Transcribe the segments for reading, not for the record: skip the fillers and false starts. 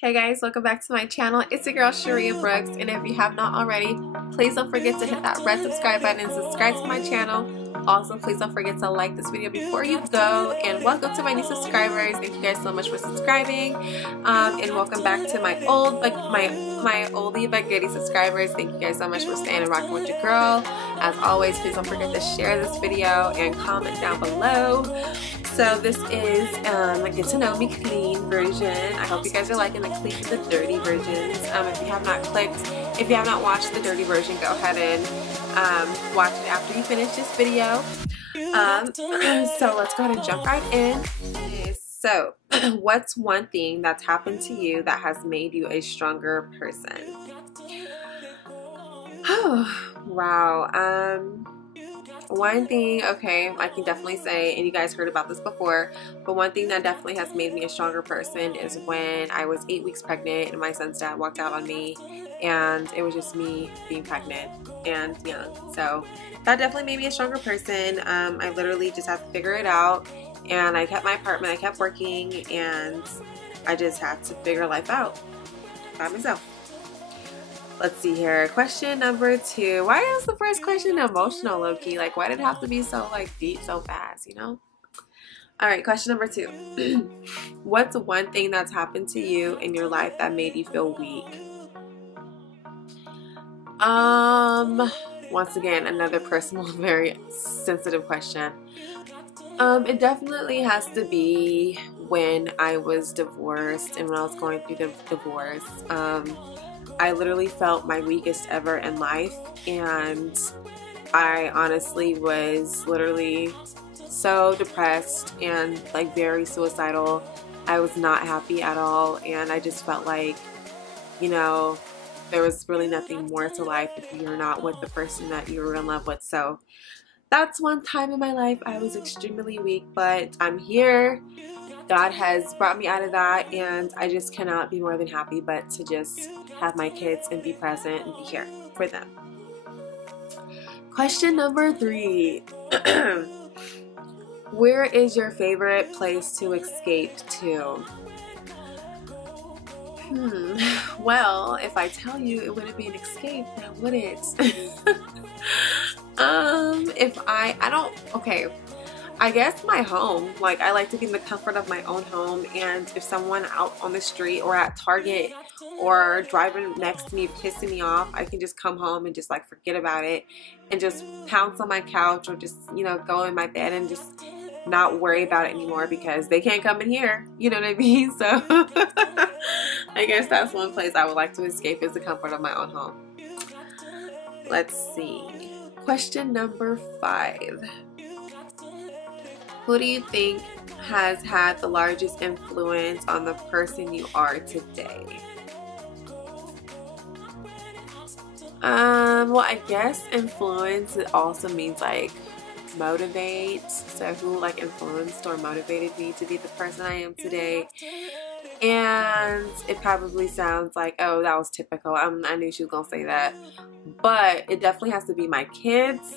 Hey guys, welcome back to my channel. It's your girl Sharia Brooks, and if you have not already, please don't forget to hit that red subscribe button and subscribe to my channel. Also, please don't forget to like this video before you go, and welcome to my new subscribers. Thank you guys so much for subscribing, and welcome back to my oldie but goodie subscribers. Thank you guys so much for staying and rocking with your girl. As always, please don't forget to share this video and comment down below. So this is a get to know me clean version. I hope you guys are liking the clean, the dirty versions. If you have not watched the dirty version, go ahead and watch it after you finish this video. So let's go ahead and jump right in. Okay, so what's one thing that's happened to you that has made you a stronger person? Oh, wow. One thing, okay, I can definitely say, and you guys heard about this before, but one thing that definitely has made me a stronger person is when I was 8 weeks pregnant and my son's dad walked out on me, and it was just me being pregnant and young. So that definitely made me a stronger person. I literally just had to figure it out, and I kept my apartment, I kept working, and I just had to figure life out by myself. Let's see here. Question number 2. Why is the first question emotional, low-key? Like, why did it have to be so, like, deep so fast, you know? Alright, question number 2. What's one thing that's happened to you in your life that made you feel weak? Once again, another personal, very sensitive question. It definitely has to be when I was divorced and when I was going through the divorce. I literally felt my weakest ever in life, and I honestly was literally so depressed and like very suicidal. I was not happy at all, and I just felt like, you know, there was really nothing more to life if you're not with the person that you were in love with. So that's one time in my life I was extremely weak, but I'm here. God has brought me out of that, and I just cannot be more than happy but to just have my kids and be present and be here for them. Question number 3. Where is your favorite place to escape to? Well, if I tell you it wouldn't be an escape, then would it? I guess my home. Like, I like to be in the comfort of my own home, and if someone out on the street or at Target or driving next to me pissing me off, I can just come home and just like forget about it and just pounce on my couch or just, you know, go in my bed and just not worry about it anymore because they can't come in here. You know what I mean? So I guess that's one place I would like to escape, is the comfort of my own home. Let's see. Question number 5. Who do you think has had the largest influence on the person you are today? Well, I guess influence, it also means like motivate. So who like influenced or motivated me to be the person I am today? And it probably sounds like, oh, that was typical. I knew she was gonna say that, but it definitely has to be my kids,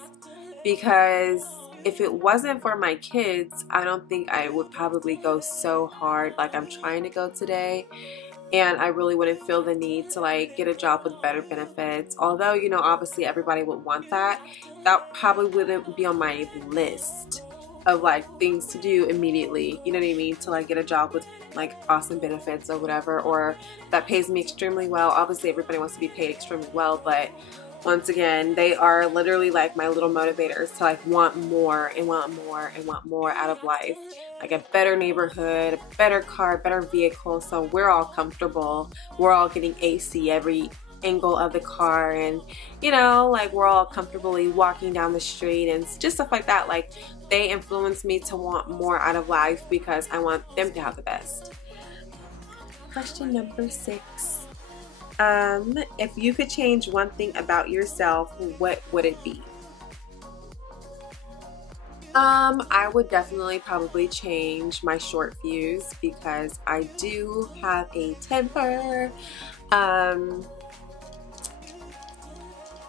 because if it wasn't for my kids, I don't think I would probably go so hard like I'm trying to go today, and I really wouldn't feel the need to like get a job with better benefits. Although, you know, obviously everybody would want that. That probably wouldn't be on my list of like things to do immediately, you know what I mean, to like get a job with like awesome benefits or whatever, or that pays me extremely well. Obviously everybody wants to be paid extremely well, but once again, they are literally like my little motivators to like want more and want more and want more out of life. Like a better neighborhood, a better car, better vehicle, so we're all comfortable. We're all getting AC every angle of the car, and you know, like we're all comfortably walking down the street and just stuff like that. Like, they influence me to want more out of life because I want them to have the best. Question number 6. If you could change one thing about yourself, what would it be? I would definitely probably change my short fuse, because I do have a temper.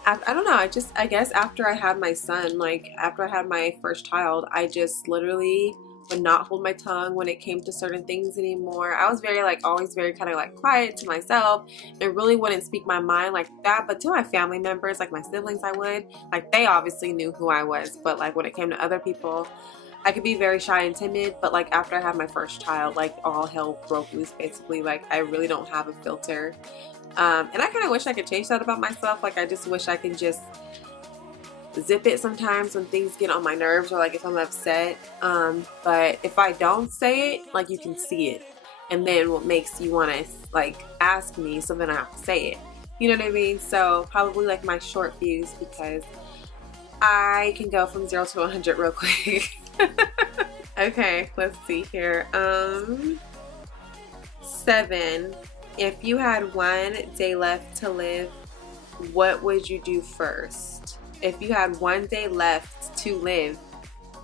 I don't know, I guess after I had my son, like after I had my first child, I just literally would not hold my tongue when it came to certain things anymore. I was very like always very kind of like quiet to myself and really wouldn't speak my mind like that. But to my family members, like my siblings, I would. Like they obviously knew who I was, but like when it came to other people, I could be very shy and timid. But like after I had my first child, like all hell broke loose basically. Like I really don't have a filter. And I kind of wish I could change that about myself. Like I just wish I could just zip it sometimes when things get on my nerves or like if I'm upset. But if I don't say it, like you can see it. And then what makes you want to like ask me, so then I have to say it. You know what I mean? So probably like my short fuse, because I can go from 0 to 100 real quick. Okay, let's see here. 7. If you had one day left to live, what would you do first? If you had one day left to live,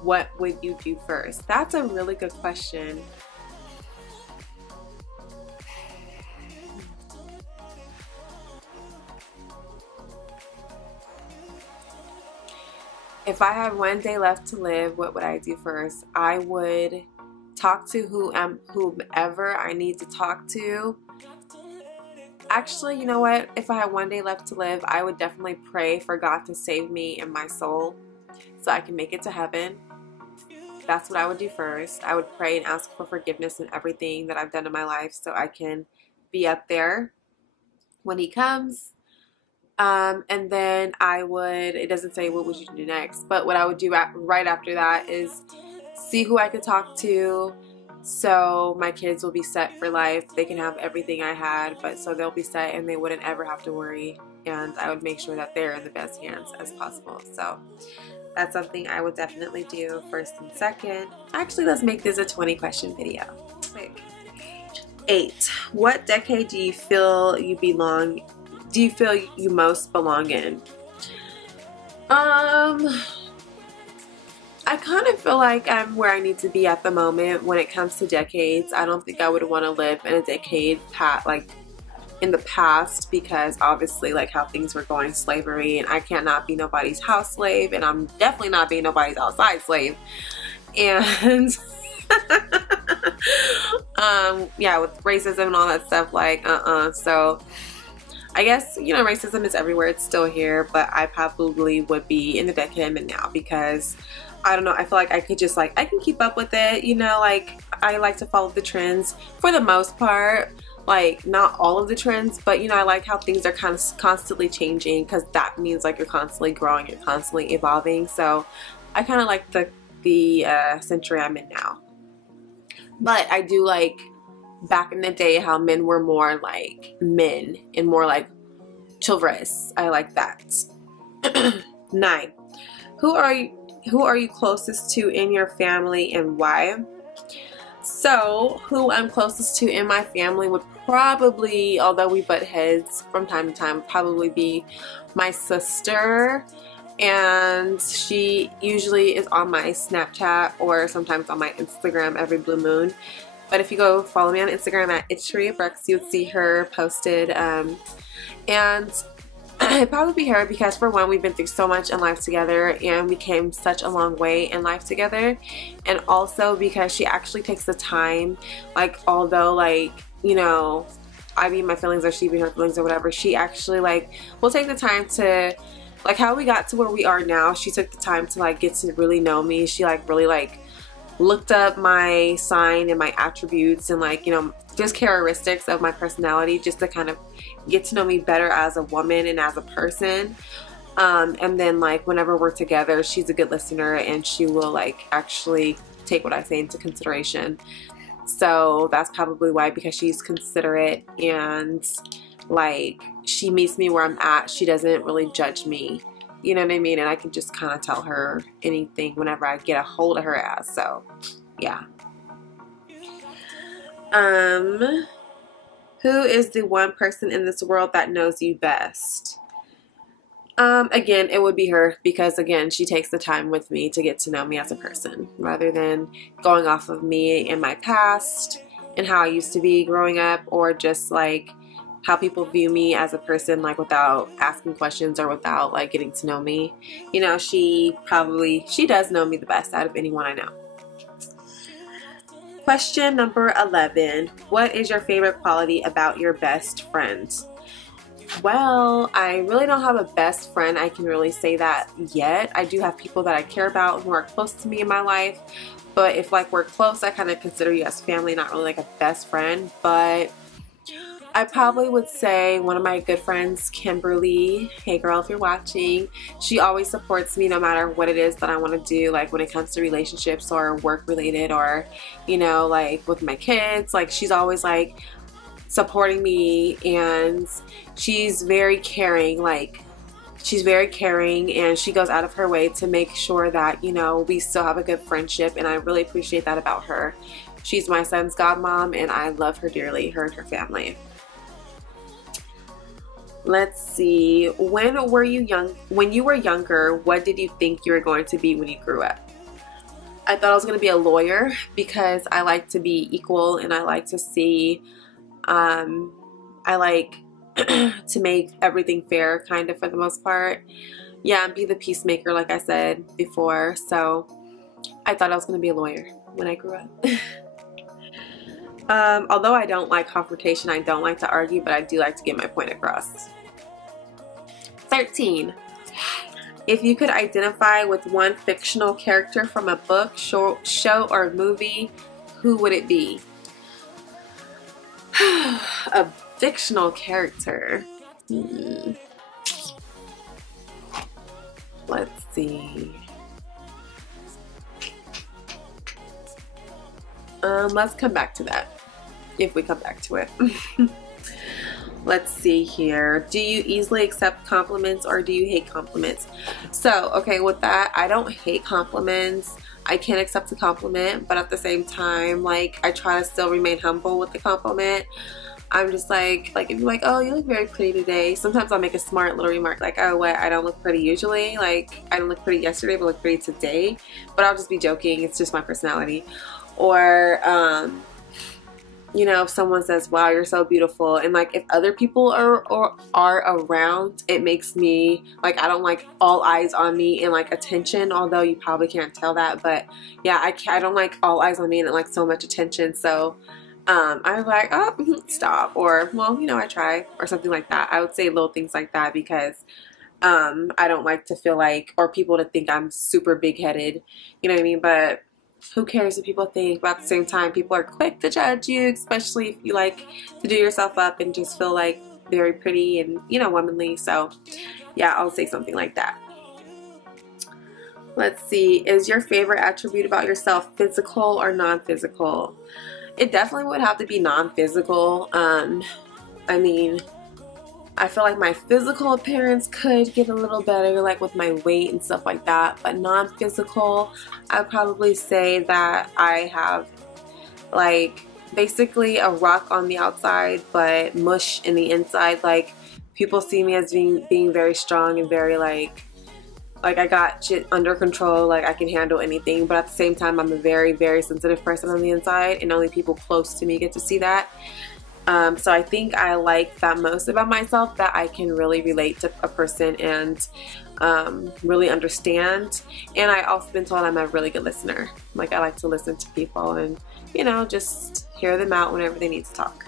what would you do first? That's a really good question. If I had one day left to live, what would I do first? I would talk to whomever I need to talk to. Actually, you know what? If I had one day left to live, I would definitely pray for God to save me and my soul so I can make it to heaven. That's what I would do first. I would pray and ask for forgiveness in everything that I've done in my life so I can be up there when He comes. And then I would, it doesn't say what would you do next, but what I would do right after that is see who I could talk to, so my kids will be set for life. They can have everything I had, but so they'll be set and they wouldn't ever have to worry, and I would make sure that they're in the best hands as possible. So that's something I would definitely do first and second. Actually, let's make this a 20 question video. Quick. 8. What decade do you feel you most belong in? I kind of feel like I'm where I need to be at the moment when it comes to decades. I don't think I would want to live in a decade like in the past, because obviously like how things were going, slavery, and I cannot be nobody's house slave, and I'm definitely not being nobody's outside slave. And yeah, with racism and all that stuff, like so I guess, you know, racism is everywhere. It's still here, but I probably would be in the decade I'm in now, because I don't know, I feel like I could just like, I can keep up with it, you know, like I like to follow the trends for the most part, like not all of the trends, but you know, I like how things are kind of constantly changing, because that means like you're constantly growing, you're constantly evolving. So I kind of like the century I'm in now. But I do like back in the day how men were more like men and more like chivalrous. I like that. 9. Who are you closest to in your family and why? So who I'm closest to in my family would probably, although we butt heads from time to time, probably be my sister. And she usually is on my Snapchat or sometimes on my Instagram every blue moon. But if you go follow me on Instagram at SHARIA BROOKS, you'll see her posted. And it'd probably be her, because for one, we've been through so much in life together and we came such a long way in life together. And also because she actually takes the time, like although like, you know, I be in my feelings or she be in her feelings or whatever, she actually like will take the time to, like how we got to where we are now, she took the time to like get to really know me. She like really like looked up my sign and my attributes and like, you know, just characteristics of my personality, just to kind of get to know me better as a woman and as a person. And then like whenever we're together, she's a good listener and she will like actually take what I say into consideration. So that's probably why, because she's considerate and like she meets me where I'm at. She doesn't really judge me. You know what I mean? And I can just kind of tell her anything whenever I get a hold of her ass. So, yeah. Who is the one person in this world that knows you best? Again, it would be her, because again, she takes the time with me to get to know me as a person, rather than going off of me and my past and how I used to be growing up, or just like how people view me as a person, like without asking questions or without like getting to know me. You know, she does know me the best out of anyone I know. Question number 11. What is your favorite quality about your best friend? Well, I really don't have a best friend. I can really say that yet. I do have people that I care about who are close to me in my life. But if like we're close, I kind of consider you as family, not really like a best friend. But I probably would say one of my good friends, Kimberly. Hey girl, if you're watching, she always supports me no matter what it is that I want to do, like when it comes to relationships or work related, or you know, like with my kids. Like she's always like supporting me, and she's very caring. Like she's very caring, and she goes out of her way to make sure that, you know, we still have a good friendship, and I really appreciate that about her. She's my son's godmom, and I love her dearly, her and her family. Let's see. When you were younger, what did you think you were going to be when you grew up? I thought I was going to be a lawyer because I like to be equal, and I like to see I like to make everything fair, kind of, for the most part. Yeah, and be the peacemaker, like I said before. So I thought I was going to be a lawyer when I grew up. Although I don't like confrontation, I don't like to argue, but I do like to get my point across. 13. If you could identify with one fictional character from a book, show or movie, who would it be? A fictional character. Let's see. Let's come back to that, if we come back to it. Let's see here. Do you easily accept compliments, or do you hate compliments? So, okay, with that, I don't hate compliments. I can accept a compliment, but at the same time, like, I try to still remain humble with the compliment. I'm just like if you're like, oh, you look very pretty today, sometimes I'll make a smart little remark like, oh, what, I don't look pretty usually, like, I didn't look pretty yesterday, but look pretty today. But I'll just be joking, it's just my personality. Or, you know, if someone says, wow, you're so beautiful, and like if other people are around, it makes me like, I don't like all eyes on me and like attention, although you probably can't tell that, but yeah, I don't like all eyes on me and like so much attention. So I'm like, oh, stop, or well, you know, I try, or something like that. I would say little things like that because I don't like to feel like, or people to think I'm super big-headed, you know what I mean? But who cares what people think? But at the same time, people are quick to judge you, especially if you like to do yourself up and just feel like very pretty and, you know, womanly. So yeah, I'll say something like that. Let's see. Is your favorite attribute about yourself physical or non-physical? It definitely would have to be non-physical. I mean, I feel like my physical appearance could get a little better, like with my weight and stuff like that. But non-physical, I'd probably say that I have like basically a rock on the outside, but mush in the inside. Like people see me as being very strong and very like I got shit under control, like I can handle anything. But at the same time, I'm a very, very sensitive person on the inside, and only people close to me get to see that. So I think I like that most about myself, that I can really relate to a person and really understand. And I also been told I'm a really good listener. Like I like to listen to people and, you know, just hear them out whenever they need to talk.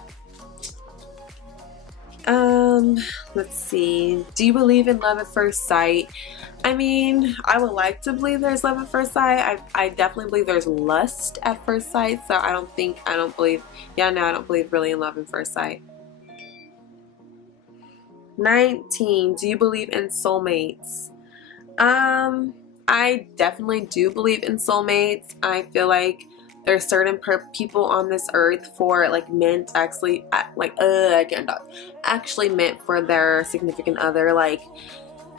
Let's see. Do you believe in love at first sight? I mean, I would like to believe there's love at first sight. I definitely believe there's lust at first sight. So I don't believe really in love at first sight. 19. Do you believe in soulmates? I definitely do believe in soulmates. I feel like there's certain people on this earth for like meant actually I can't talk. Actually meant for their significant other. Like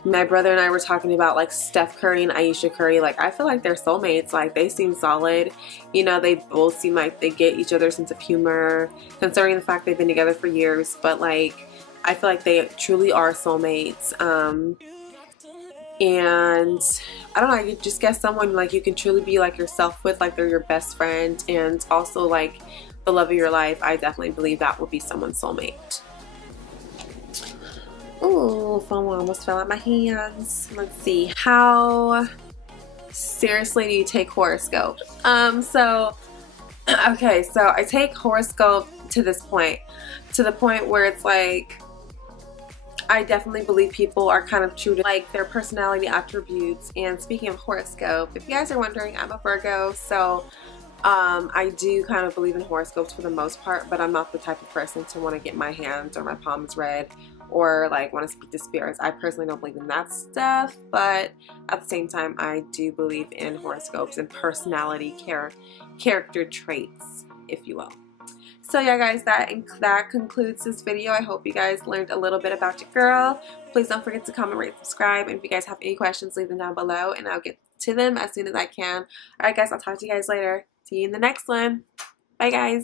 my brother and I were talking about like Steph Curry and Aisha Curry. Like I feel like they're soulmates. Like they seem solid. You know, they both seem like they get each other's sense of humor, considering the fact they've been together for years. But like I feel like they truly are soulmates. And I don't know, you just get someone like you can truly be like yourself with, like they're your best friend and also like the love of your life. I definitely believe that will be someone's soulmate. Ooh, phone almost fell out my hands. Let's see. How seriously do you take horoscope? So Okay, so I take horoscope to this point, to the point where it's like I definitely believe people are kind of true to like their personality attributes. And speaking of horoscope, if you guys are wondering, I'm a Virgo, so I do kind of believe in horoscopes for the most part, but I'm not the type of person to want to get my hands or my palms read or like want to speak to spirits. I personally don't believe in that stuff, but at the same time, I do believe in horoscopes and personality character traits, if you will. So yeah guys, that concludes this video. I hope you guys learned a little bit about your girl. Please don't forget to comment, rate, subscribe, and if you guys have any questions, leave them down below and I'll get to them as soon as I can. Alright guys, I'll talk to you guys later. See you in the next one. Bye guys.